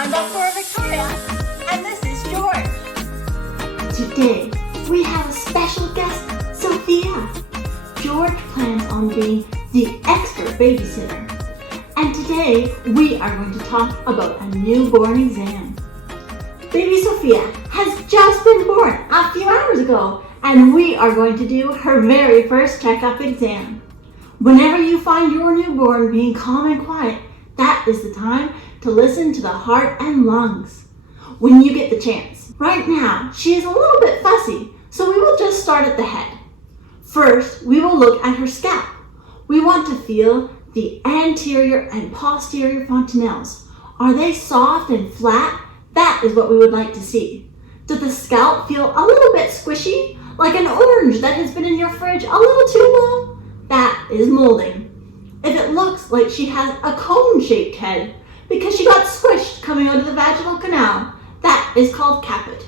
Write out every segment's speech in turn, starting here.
I'm Dr. Victoria, and this is George. Today, we have a special guest, Sophia. George plans on being the expert babysitter. And today, we are going to talk about a newborn exam. Baby Sophia has just been born a few hours ago, and we are going to do her very first checkup exam. Whenever you find your newborn being calm and quiet, that is the time to listen to the heart and lungs. When you get the chance. Right now, she is a little bit fussy, so we will just start at the head. First, we will look at her scalp. We want to feel the anterior and posterior fontanels. Are they soft and flat? That is what we would like to see. Does the scalp feel a little bit squishy, like an orange that has been in your fridge a little too long? That is molding. If it looks like she has a cone-shaped head because she got squished coming out of the vaginal canal, that is called caput.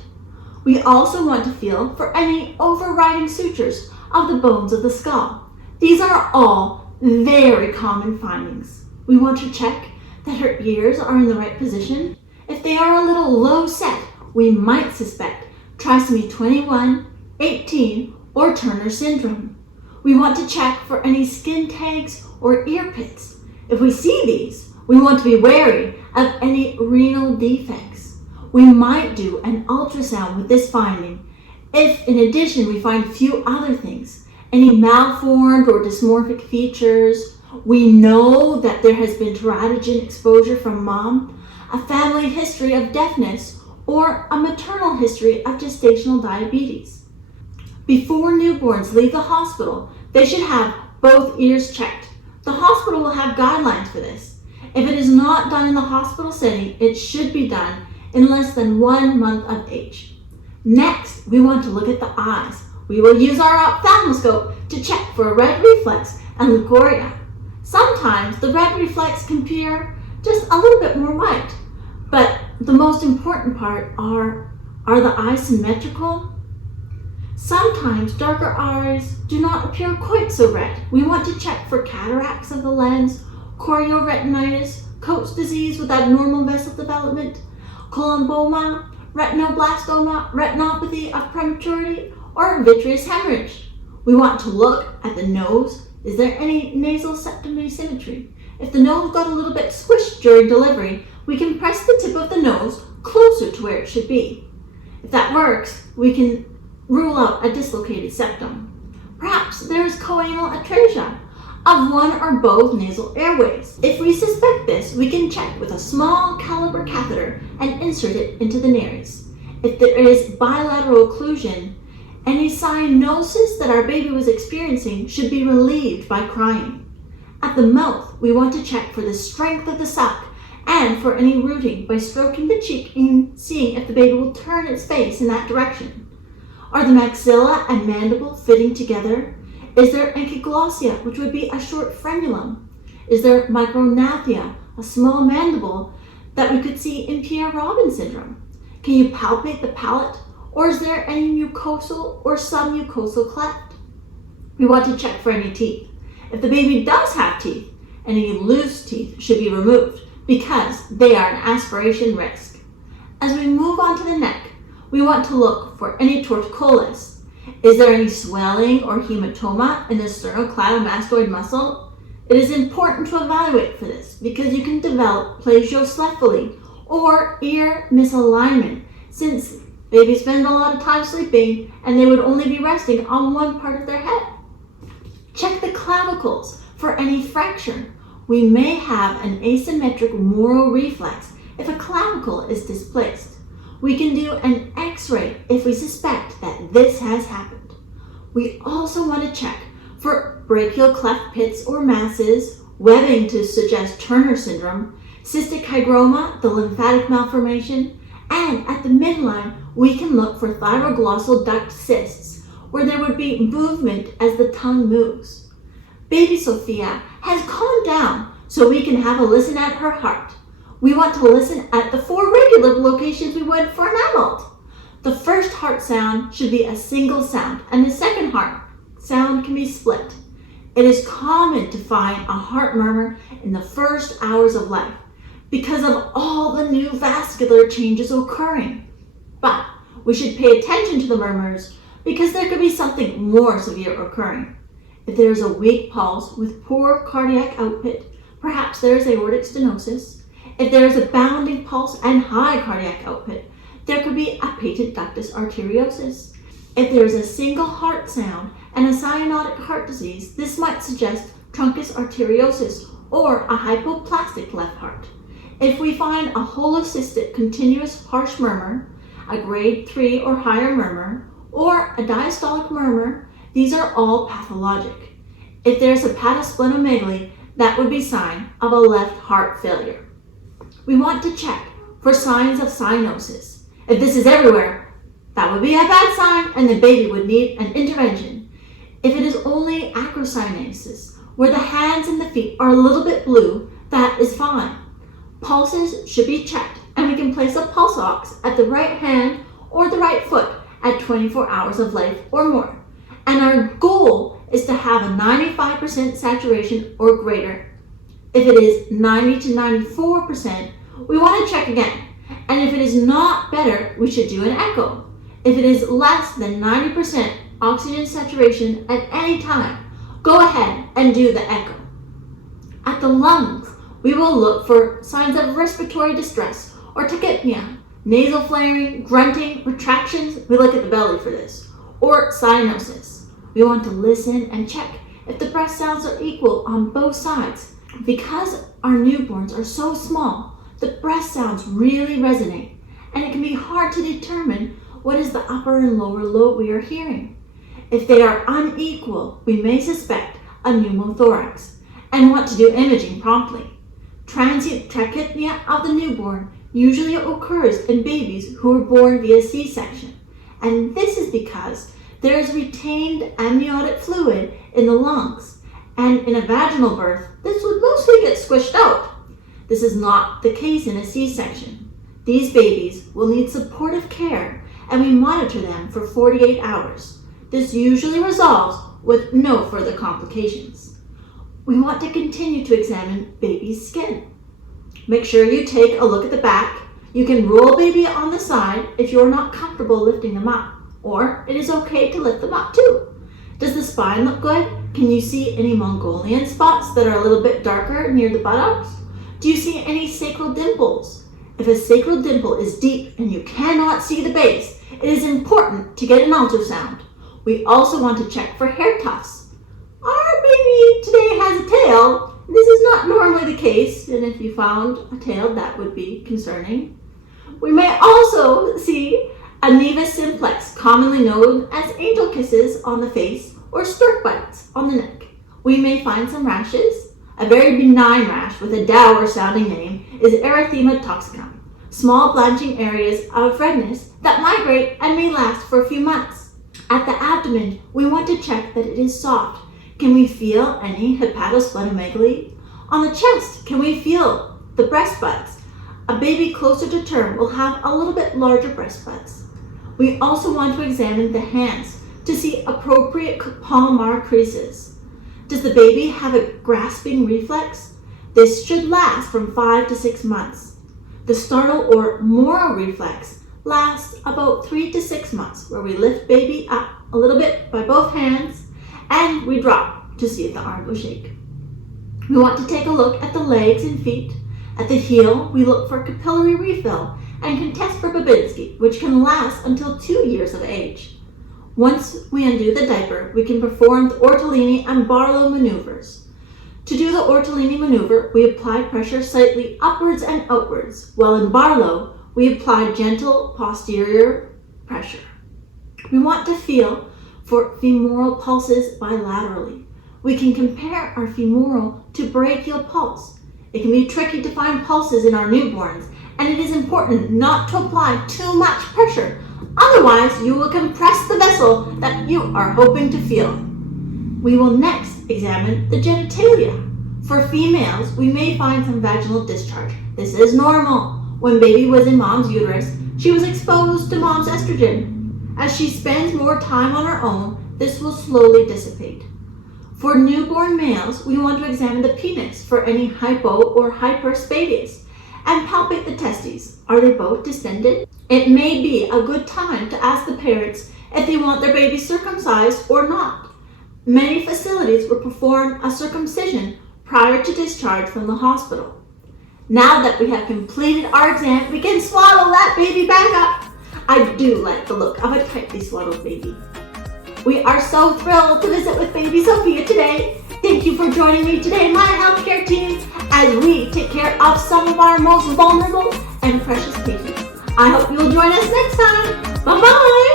We also want to feel for any overriding sutures of the bones of the skull. These are all very common findings. We want to check that her ears are in the right position. If they are a little low set, we might suspect trisomy 21, 18, or Turner syndrome. We want to check for any skin tags or ear pits. If we see these, we want to be wary of any renal defects. We might do an ultrasound with this finding. If in addition we find a few other things, any malformed or dysmorphic features, we know that there has been teratogen exposure from mom, a family history of deafness, or a maternal history of gestational diabetes. Before newborns leave the hospital, they should have both ears checked. The hospital will have guidelines for this. If it is not done in the hospital setting, it should be done in less than 1 month of age. Next, we want to look at the eyes. We will use our ophthalmoscope to check for red reflex and leukorrhea. Sometimes the red reflex can appear just a little bit more white, but the most important part are the eyes symmetrical? Sometimes darker eyes do not appear quite so red. We want to check for cataracts of the lens, chorioretinitis, Coats disease with abnormal vessel development, colomboma, retinoblastoma, retinopathy of prematurity, or vitreous hemorrhage. We want to look at the nose. Is there any nasal septum asymmetry? If the nose got a little bit squished during delivery, we can press the tip of the nose closer to where it should be. If that works, we can rule out a dislocated septum. Perhaps there is choanal atresia of one or both nasal airways. If we suspect this, we can check with a small caliber catheter and insert it into the nares. If there is bilateral occlusion, any cyanosis that our baby was experiencing should be relieved by crying. At the mouth, we want to check for the strength of the suck and for any rooting by stroking the cheek and seeing if the baby will turn its face in that direction. Are the maxilla and mandible fitting together? Is there ankyglossia, which would be a short frenulum? Is there micrognathia, a small mandible that we could see in Pierre-Robin syndrome? Can you palpate the palate, or is there any mucosal or submucosal cleft? We want to check for any teeth. If the baby does have teeth, any loose teeth should be removed because they are an aspiration risk. As we move on to the neck, we want to look for any torticollis. Is there any swelling or hematoma in the sternocleidomastoid muscle? It is important to evaluate for this because you can develop plagiocephaly or ear misalignment since babies spend a lot of time sleeping and they would only be resting on one part of their head. Check the clavicles for any fracture. We may have an asymmetric Moro reflex if a clavicle is displaced. We can do an X-ray if we suspect that this has happened. We also want to check for brachial cleft pits or masses, webbing to suggest Turner syndrome, cystic hygroma, the lymphatic malformation, and at the midline, we can look for thyroglossal duct cysts, where there would be movement as the tongue moves. Baby Sophia has calmed down, so we can have a listen at her heart. We want to listen at the 4 regular locations we would for an adult. The first heart sound should be a single sound, and the second heart sound can be split. It is common to find a heart murmur in the first hours of life. because of all the new vascular changes occurring. But we should pay attention to the murmurs because there could be something more severe occurring. If there is a weak pulse with poor cardiac output, perhaps there is aortic stenosis. If there is a bounding pulse and high cardiac output, there could be a patent ductus arteriosus. If there is a single heart sound and a cyanotic heart disease, this might suggest truncus arteriosus or a hypoplastic left heart. If we find a holocystic continuous harsh murmur, a grade 3 or higher murmur, or a diastolic murmur, these are all pathologic. If there's hepatosplenomegaly, that would be a sign of a left heart failure. We want to check for signs of cyanosis. If this is everywhere, that would be a bad sign and the baby would need an intervention. If it is only acrocyanosis, where the hands and the feet are a little bit blue, that is fine. Pulses should be checked, and we can place a pulse ox at the right hand or the right foot at 24 hours of life or more. And our goal is to have a 95% saturation or greater. If it is 90 to 94%, we want to check again. And if it is not better, we should do an echo. If it is less than 90% oxygen saturation at any time, go ahead and do the echo. At the lungs, we will look for signs of respiratory distress or tachypnea, nasal flaring, grunting, retractions, we look at the belly for this, or cyanosis. We want to listen and check if the breath sounds are equal on both sides. Because our newborns are so small, the breath sounds really resonate, and it can be hard to determine what is the upper and lower lobe we are hearing. If they are unequal, we may suspect a pneumothorax and want to do imaging promptly. Transient tachypnea of the newborn usually occurs in babies who are born via C-section, and this is because there is retained amniotic fluid in the lungs, and in a vaginal birth, this would mostly get squished out. This is not the case in a C-section. These babies will need supportive care, and we monitor them for 48 hours. This usually resolves with no further complications. We want to continue to examine baby's skin. Make sure you take a look at the back. You can roll baby on the side if you're not comfortable lifting them up, or it is okay to lift them up too. Does the spine look good? Can you see any Mongolian spots that are a little bit darker near the buttocks? Do you see any sacral dimples? If a sacral dimple is deep and you cannot see the base, it is important to get an ultrasound. We also want to check for hair tufts. Our baby today has a tail. This is not normally the case, and if you found a tail, that would be concerning. We may also see a nevus simplex, commonly known as angel kisses on the face or stork bites on the neck. We may find some rashes. A very benign rash with a dour sounding name is erythema toxicum, small blanching areas of redness that migrate and may last for a few months. At the abdomen, we want to check that it is soft. Can we feel any hepatosplenomegaly? On the chest, can we feel the breast buds? A baby closer to term will have a little bit larger breast buds. We also want to examine the hands to see appropriate palmar creases. Does the baby have a grasping reflex? This should last from 5 to 6 months. The startle or Moro reflex lasts about 3 to 6 months, where we lift baby up a little bit by both hands and we drop to see if the arm will shake. We want to take a look at the legs and feet. At the heel, we look for capillary refill and can test for Babinski, which can last until 2 years of age. Once we undo the diaper, we can perform the Ortolini and Barlow maneuvers. To do the Ortolini maneuver, we apply pressure slightly upwards and outwards, while in Barlow, we apply gentle posterior pressure. We want to feel for femoral pulses bilaterally. We can compare our femoral to brachial pulse. It can be tricky to find pulses in our newborns, and it is important not to apply too much pressure. Otherwise, you will compress the vessel that you are hoping to feel. We will next examine the genitalia. For females, we may find some vaginal discharge. This is normal. When baby was in mom's uterus, she was exposed to mom's estrogen. As she spends more time on her own, this will slowly dissipate. For newborn males, we want to examine the penis for any hypo or hyperspadias. and palpate the testes. Are they both distended? It may be a good time to ask the parents if they want their baby circumcised or not. Many facilities will perform a circumcision prior to discharge from the hospital. Now that we have completed our exam, we can swaddle that baby back up. I do like the look of a tightly swaddled baby. We are so thrilled to visit with baby Sophia today. Thank you for joining me today, my healthcare team, as we take care of some of our most vulnerable and precious patients. I hope you'll join us next time. Bye-bye.